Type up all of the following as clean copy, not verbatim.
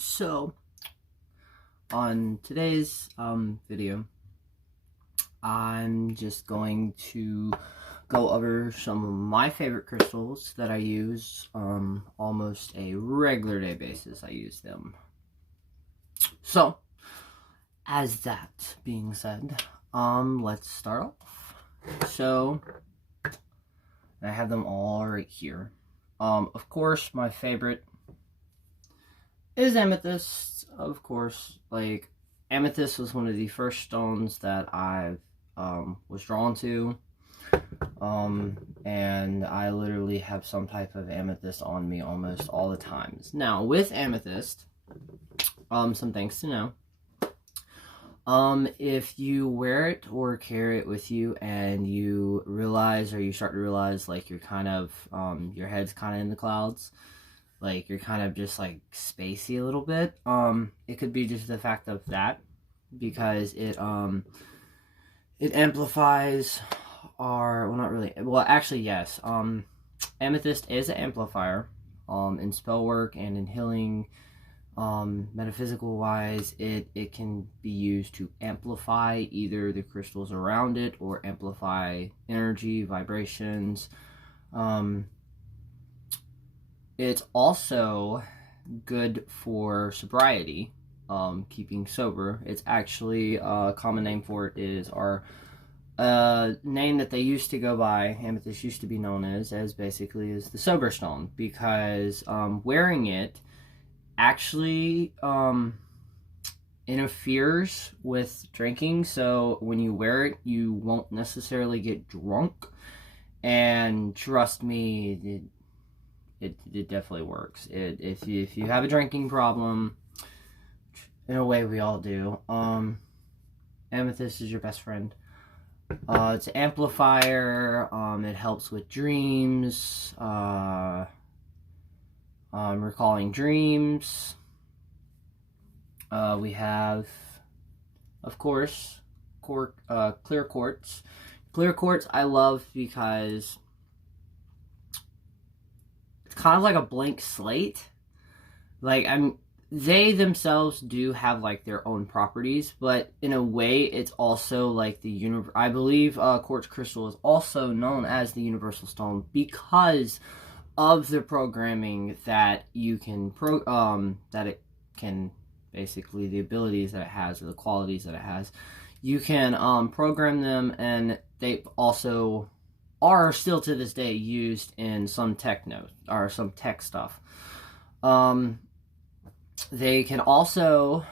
So, on today's video, I'm just going to go over some of my favorite crystals that I use almost a regular day basis. I use them. So, as that being said, let's start off. So, I have them all right here. Of course, my favorite is amethyst. Of course, like, amethyst was one of the first stones that I was drawn to, and I literally have some type of amethyst on me almost all the times. Now, with amethyst, some things to know. If you wear it or carry it with you and you realize, or you start to realize, like, you're kind of, your head's kind of in the clouds, like, you're kind of just, like, spacey a little bit, it could be just the fact of that, because it amplifies well, not really, well, actually, yes, amethyst is an amplifier, in spell work and in healing. Metaphysical wise, it can be used to amplify either the crystals around it or amplify energy, vibrations. It's also good for sobriety, keeping sober. It's actually, a common name for it is our name that they used to go by, amethyst used to be known as basically is the sober stone, because wearing it actually interferes with drinking. So when you wear it, you won't necessarily get drunk, and trust me, it definitely works. If you have a drinking problem, in a way we all do, amethyst is your best friend. It's an amplifier. It helps with dreams, recalling dreams. We have, of course, clear quartz. Clear quartz I love because it's kind of like a blank slate. Like, they themselves do have, like, their own properties, but in a way it's also like the I believe quartz crystal is also known as the universal stone because of the programming that you can that it can, basically the abilities that it has or the qualities that it has, you can program them, and they also are still to this day used in some techno or some tech stuff. They can also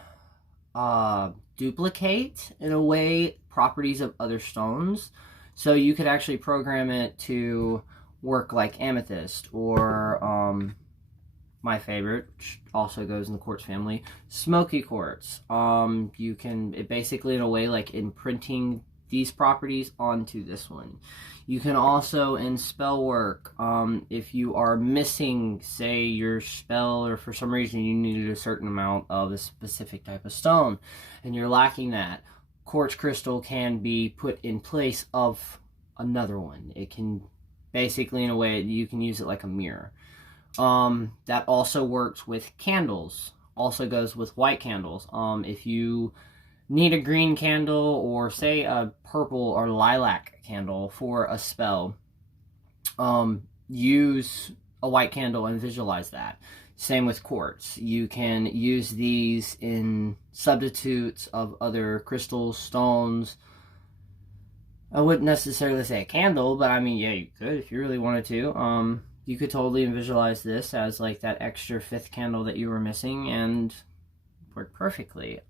duplicate, in a way, properties of other stones, so you could actually program it to work like amethyst, or my favorite, which also goes in the quartz family, smoky quartz. You can, it basically, in a way, like imprinting these properties onto this one. You can also, in spell work, if you are missing, say, your spell, or for some reason you needed a certain amount of a specific type of stone and you're lacking that, quartz crystal can be put in place of another one. It can, basically, in a way, you can use it like a mirror. That also works with candles, also goes with white candles. If you need a green candle, or say a purple or lilac candle for a spell, use a white candle and visualize that. Same with quartz. You can use these in substitutes of other crystals, stones. I wouldn't necessarily say a candle, but I mean, yeah, you could if you really wanted to. You could totally visualize this as like that extra fifth candle that you were missing, and work perfectly.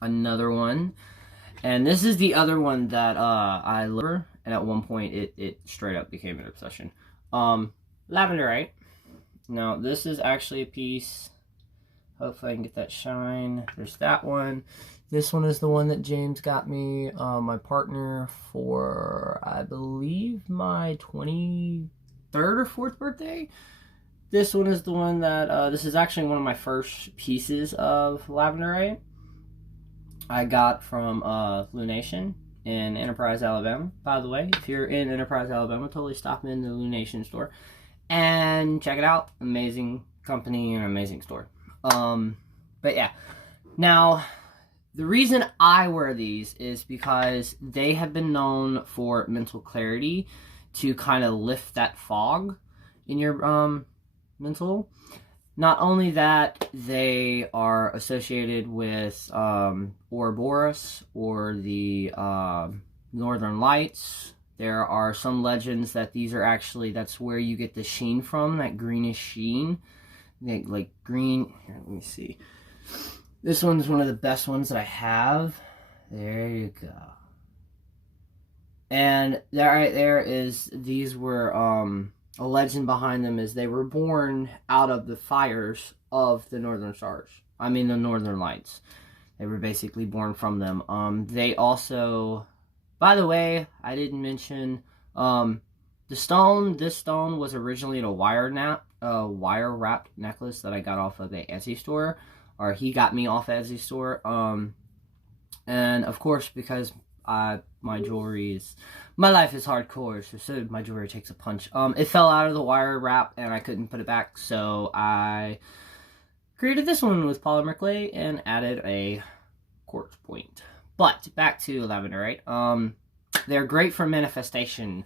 Another one, and this is the other one that I love, and at one point it straight up became an obsession. Lavenderite. Now, this is actually a piece. Hopefully I can get that shine. There's that one. This one is the one that James got me, my partner, for, I believe, my 23rd or 4th birthday. This one is the one that, this is actually one of my first pieces of Lavenderite I got from Lunation in Enterprise, Alabama. By the way, if you're in Enterprise, Alabama, totally stop in the Lunation store and check it out. Amazing company and amazing store. But yeah. Now, the reason I wear these is because they have been known for mental clarity, to kind of lift that fog in your mental. Not only that, they are associated with Ouroboros, or the Northern Lights. There are some legends that these are actually, that's where you get the sheen from, that greenish sheen. Like green, here, let me see. This one's one of the best ones that I have. There you go. And that right there is, these were, a legend behind them is they were born out of the fires of the Northern Stars. I mean, the Northern Lights. They were basically born from them. They also, by the way, I didn't mention, this stone was originally in a wire-wrapped necklace that I got off of a Etsy store. Or he got me off Etsy store. And of course, because my jewelry is, my life is hardcore, so my jewelry takes a punch. It fell out of the wire wrap and I couldn't put it back, so I created this one with polymer clay and added a quartz point. But back to lavender, they're great for manifestation.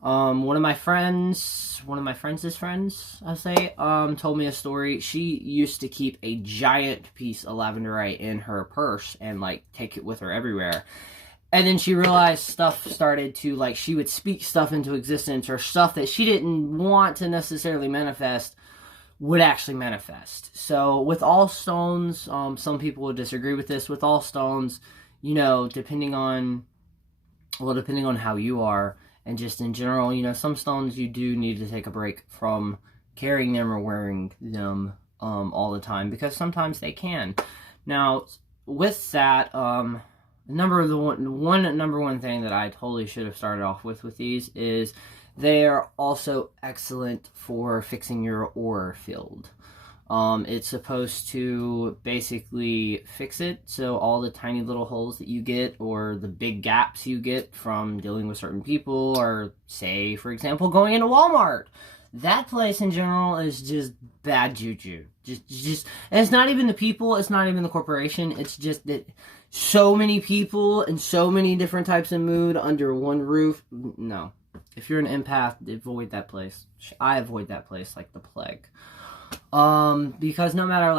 One of my friends' friends, I say, told me a story. She used to keep a giant piece of lavenderite in her purse and, like, take it with her everywhere. And then she realized stuff started to, like, she would speak stuff into existence, or stuff that she didn't want to necessarily manifest would actually manifest. So with all stones, some people would disagree with this. With all stones, you know, depending on how you are, and just in general, you know, some stones you do need to take a break from carrying them or wearing them all the time, because sometimes they can. Now, with that, number one thing that I totally should have started off with these is they are also excellent for fixing your aura field. It's supposed to basically fix it, so all the tiny little holes that you get, or the big gaps you get from dealing with certain people, or say, for example, going into Walmart. That place in general is just bad juju. Just, and it's not even the people, it's not even the corporation, it's just that so many people and so many different types of mood under one roof. No. If you're an empath, avoid that place. I avoid that place like the plague. Because no matter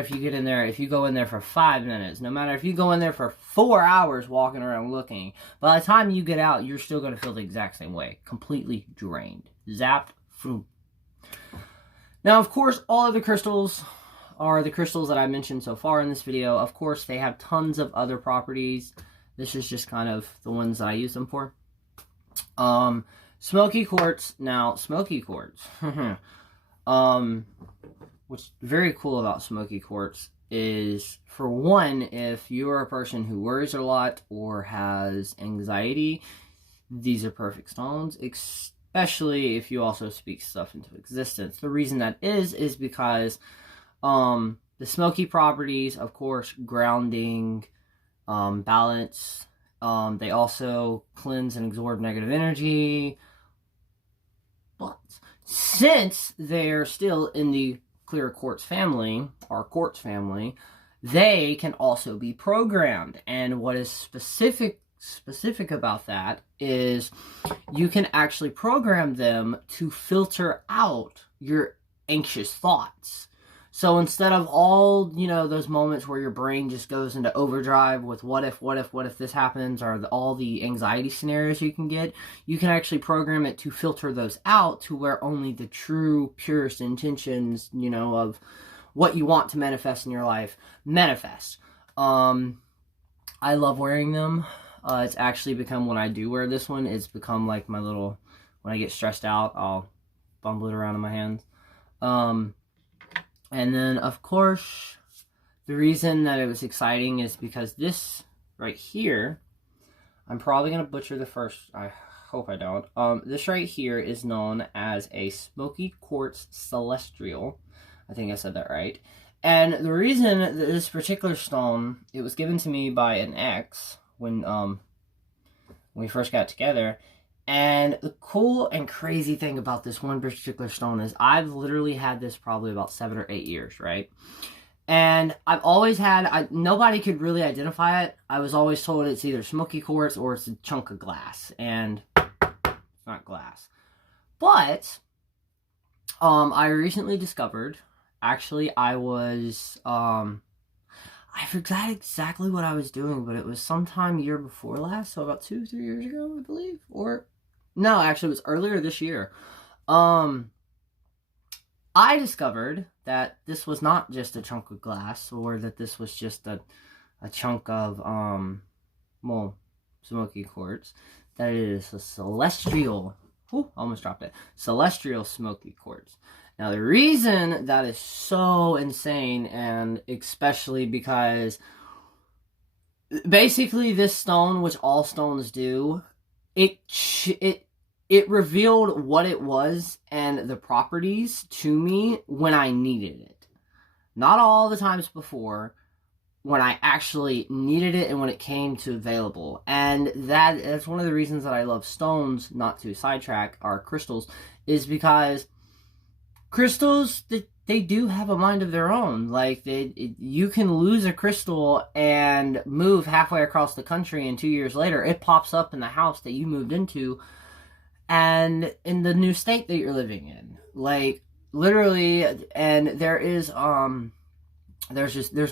if you get in there, if you go in there for 5 minutes, no matter if you go in there for 4 hours walking around looking, by the time you get out, you're still going to feel the exact same way. Completely drained. Zapped. Boom. Now, of course, all of the crystals are the crystals that I mentioned so far in this video. Of course, they have tons of other properties. This is just kind of the ones that I use them for. Smoky quartz. Now, smoky quartz. What's very cool about smoky quartz is, for one, if you're a person who worries a lot or has anxiety, these are perfect stones, especially if you also speak stuff into existence. The reason that is because the smoky properties, of course, grounding, balance, they also cleanse and absorb negative energy. But since they're still in the clear quartz family, or quartz family, they can also be programmed. And what is specific about that is you can actually program them to filter out your anxious thoughts. So instead of all, you know, those moments where your brain just goes into overdrive with what if this happens, or all the anxiety scenarios you can get, you can actually program it to filter those out to where only the true, purest intentions, you know, of what you want to manifest in your life manifest. I love wearing them. It's actually become, when I do wear this one, it's become like my little, when I get stressed out, I'll bumble it around in my hands. And then, of course, the reason that it was exciting is because this right here, I'm probably going to butcher the first, I hope I don't. This right here is known as a smoky quartz celestial. I think I said that right. And the reason that this particular stone, it was given to me by an ex when we first got together. And the cool and crazy thing about this one particular stone is I've literally had this probably about 7 or 8 years, right? And I've always had, nobody could really identify it. I was always told it's either smoky quartz or it's a chunk of glass. And it's not glass. But, I recently discovered, actually, I forgot exactly what I was doing, but it was sometime year before last, so about 2-3 years ago, I believe. Or, no, actually, it was earlier this year. I discovered that this was not just a chunk of glass, or that this was just a chunk of, well, smoky quartz. That it is a celestial, almost dropped it, celestial smoky quartz. Now, the reason that is so insane, and especially because basically this stone, which all stones do, it revealed what it was and the properties to me when I needed it. Not all the times before, when I actually needed it and when it came to available. And that's one of the reasons that I love stones, not to sidetrack, our crystals, is because crystals, they do have a mind of their own. Like, you can lose a crystal and move halfway across the country, and 2 years later, it pops up in the house that you moved into, and in the new state that you're living in. Like, literally, and there's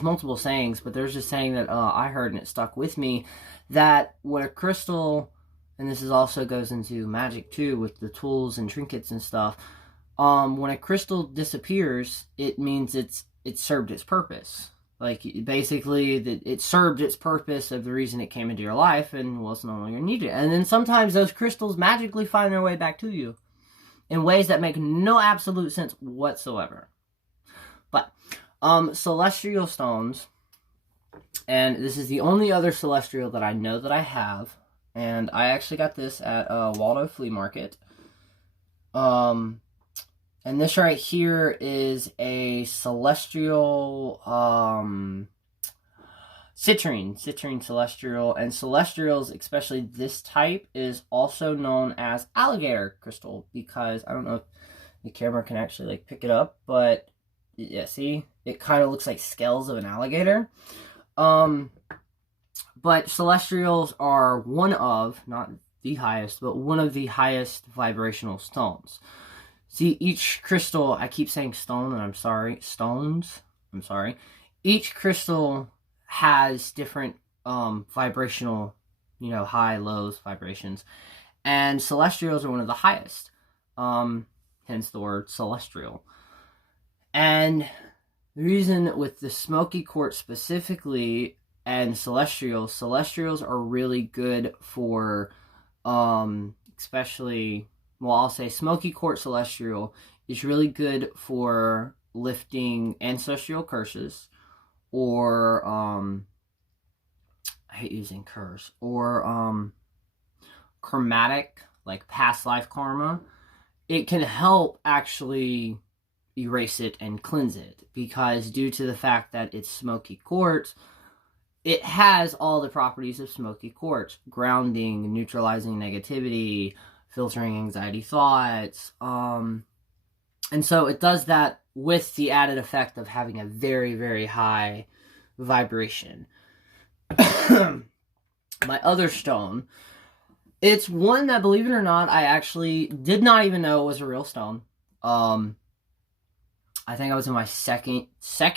multiple sayings, but there's this saying that I heard and it stuck with me, that when a crystal, and this is also goes into magic too, with the tools and trinkets and stuff, when a crystal disappears, it means it served its purpose. Like, basically, it served its purpose of the reason it came into your life and was no longer needed. And then sometimes those crystals magically find their way back to you in ways that make no absolute sense whatsoever. But, celestial stones, and this is the only other celestial that I know that I have, and I actually got this at Waldo Flea Market. And this right here is a celestial, citrine celestial, and celestials, especially this type, is also known as alligator crystal, because I don't know if the camera can actually like pick it up, but yeah, see, it kind of looks like scales of an alligator. But celestials are one of, not the highest, but one of the highest vibrational stones. See, each crystal, I keep saying stone, and I'm sorry, stones, I'm sorry. Each crystal has different vibrational, high, lows, vibrations. And celestials are one of the highest. Hence the word celestial. And the reason with the smoky quartz specifically and celestials are really good for, especially... Well, I'll say smoky quartz celestial is really good for lifting ancestral curses, or I hate using curse, or karmatic, like past life karma. It can help actually erase it and cleanse it, because due to the fact that it's smoky quartz, it has all the properties of smoky quartz: grounding, neutralizing negativity, filtering anxiety thoughts, and so it does that with the added effect of having a very, very high vibration. My other stone, it's one that, believe it or not, I actually did not even know it was a real stone. I think I was in my second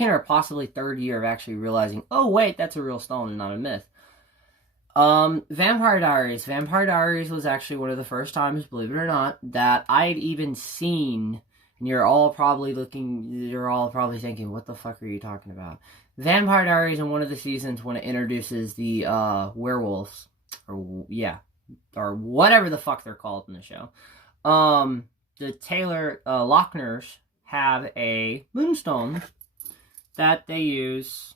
or possibly third year of actually realizing, oh wait, that's a real stone and not a myth. Vampire Diaries. Vampire Diaries was actually one of the first times, believe it or not, that I'd even seen, and you're all probably thinking, what the fuck are you talking about? Vampire Diaries in one of the seasons, when it introduces the, werewolves, or whatever the fuck they're called in the show. The Taylor, Lochner's have a moonstone that they use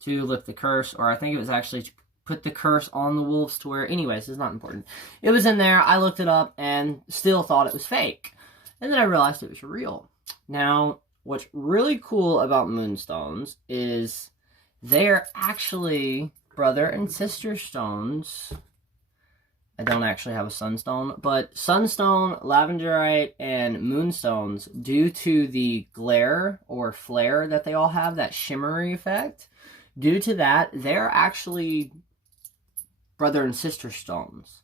to lift the curse, or I think it was actually to put the curse on the wolves to where... Anyways, it's not important. It was in there, I looked it up, and still thought it was fake. And then I realized it was real. Now, what's really cool about moonstones is they're actually brother and sister stones I don't actually have a sunstone, but sunstone, lavenderite, and moonstones, due to the glare or flare that they all have, that shimmery effect, due to that, they're actually brother and sister stones.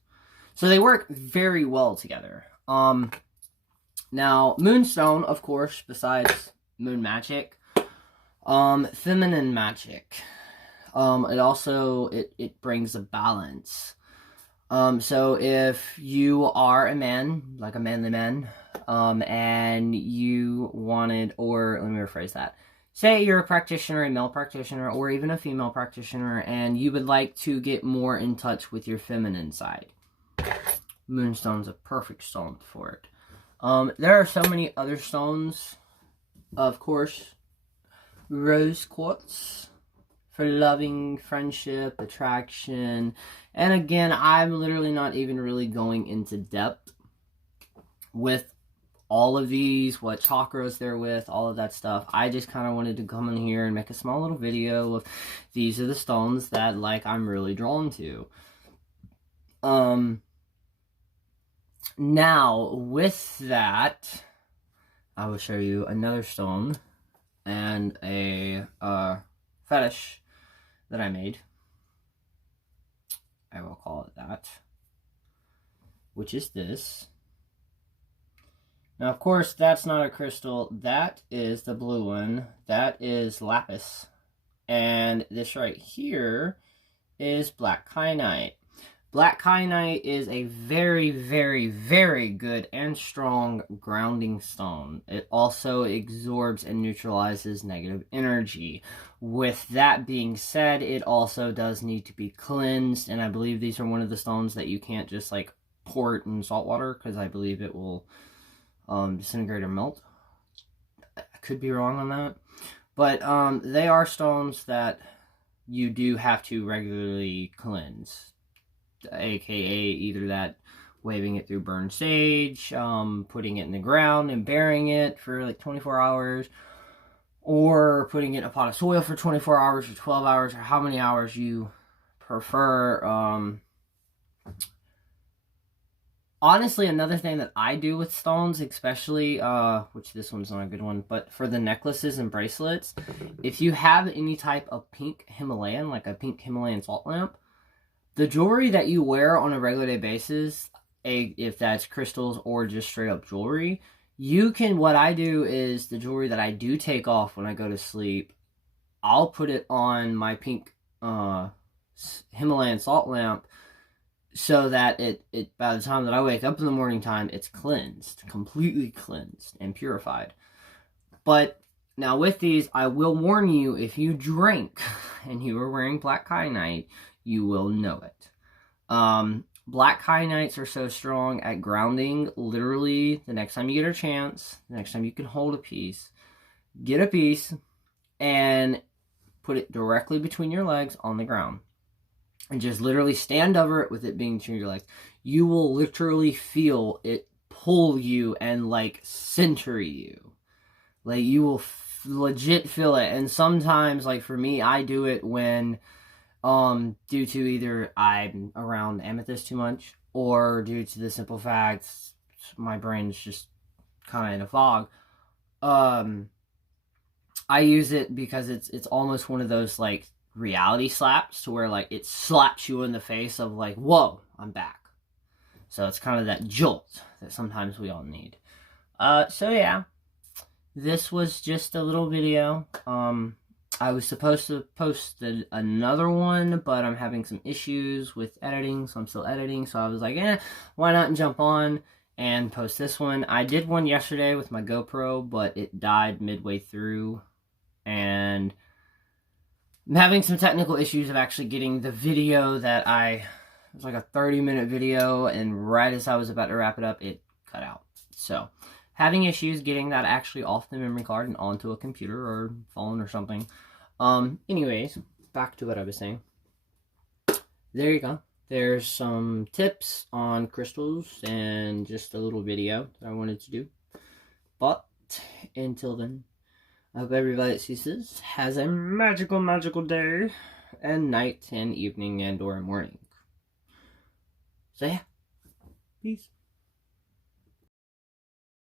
So they work very well together. Now, moonstone, of course, besides moon magic, feminine magic. It also, it brings a balance. So if you are a man, like a manly man, and you wanted, or let me rephrase that. Say you're a practitioner, a male practitioner, or even a female practitioner, and you would like to get more in touch with your feminine side. Moonstone's a perfect stone for it. There are so many other stones, of course. Rose quartz for loving, friendship, attraction. And again, I'm literally not even really going into depth with all of these, what chakras they're with, all of that stuff. I just kind of wanted to come in here and make a small little video of these are the stones that, like, I'm really drawn to. Now, with that, I will show you another stone and a fetish that I made. I will call it that. Which is this. Now, of course, that's not a crystal. That is the blue one. That is lapis. And this right here is black kyanite. Black kyanite is a very, very, very good and strong grounding stone. It also absorbs and neutralizes negative energy. With that being said, it also does need to be cleansed, and I believe these are one of the stones that you can't just like pour it in salt water, because I believe it will disintegrate or melt. I could be wrong on that. But they are stones that you do have to regularly cleanse. AKA either that waving it through burned sage, putting it in the ground and burying it for like 24 hours, or putting it in a pot of soil for 24 hours or 12 hours, or how many hours you prefer. Honestly, another thing that I do with stones, especially, which this one's not a good one, but for the necklaces and bracelets, if you have any type of pink Himalayan, like a pink Himalayan salt lamp, the jewelry that you wear on a regular day basis, if that's crystals or just straight up jewelry, you can, what I do is the jewelry that I do take off when I go to sleep, I'll put it on my pink Himalayan salt lamp so that it by the time that I wake up in the morning time, it's cleansed, completely cleansed and purified. But now with these, I will warn you, if you drink and you are wearing black kyanite, you will know it. Black kyanites are so strong at grounding. Literally, the next time you get a chance, the next time you can hold a piece, get a piece and put it directly between your legs on the ground. And just literally stand over it with it being between your legs. You will literally feel it pull you and like center you. Like you will legit feel it. And sometimes, like for me, I do it when due to either I'm around amethyst too much, or due to the simple fact my brain's just kind of in a fog. I use it because it's almost one of those like reality slaps, to where like it slaps you in the face of like, whoa, I'm back. So it's kind of that jolt that sometimes we all need. So yeah, this was just a little video. I was supposed to post another one, but I'm having some issues with editing, so I'm still editing. So I was like, why not jump on and post this one. I did one yesterday with my GoPro, but it died midway through, and I'm having some technical issues of actually getting the video that it was like a 30-minute video, and right as I was about to wrap it up, it cut out. So having issues getting that actually off the memory card and onto a computer or phone or something. Anyways, back to what I was saying. There you go. There's some tips on crystals and just a little video that I wanted to do. But until then, I hope everybody that sees this has a magical, magical day and night and evening and or morning. So yeah. Peace.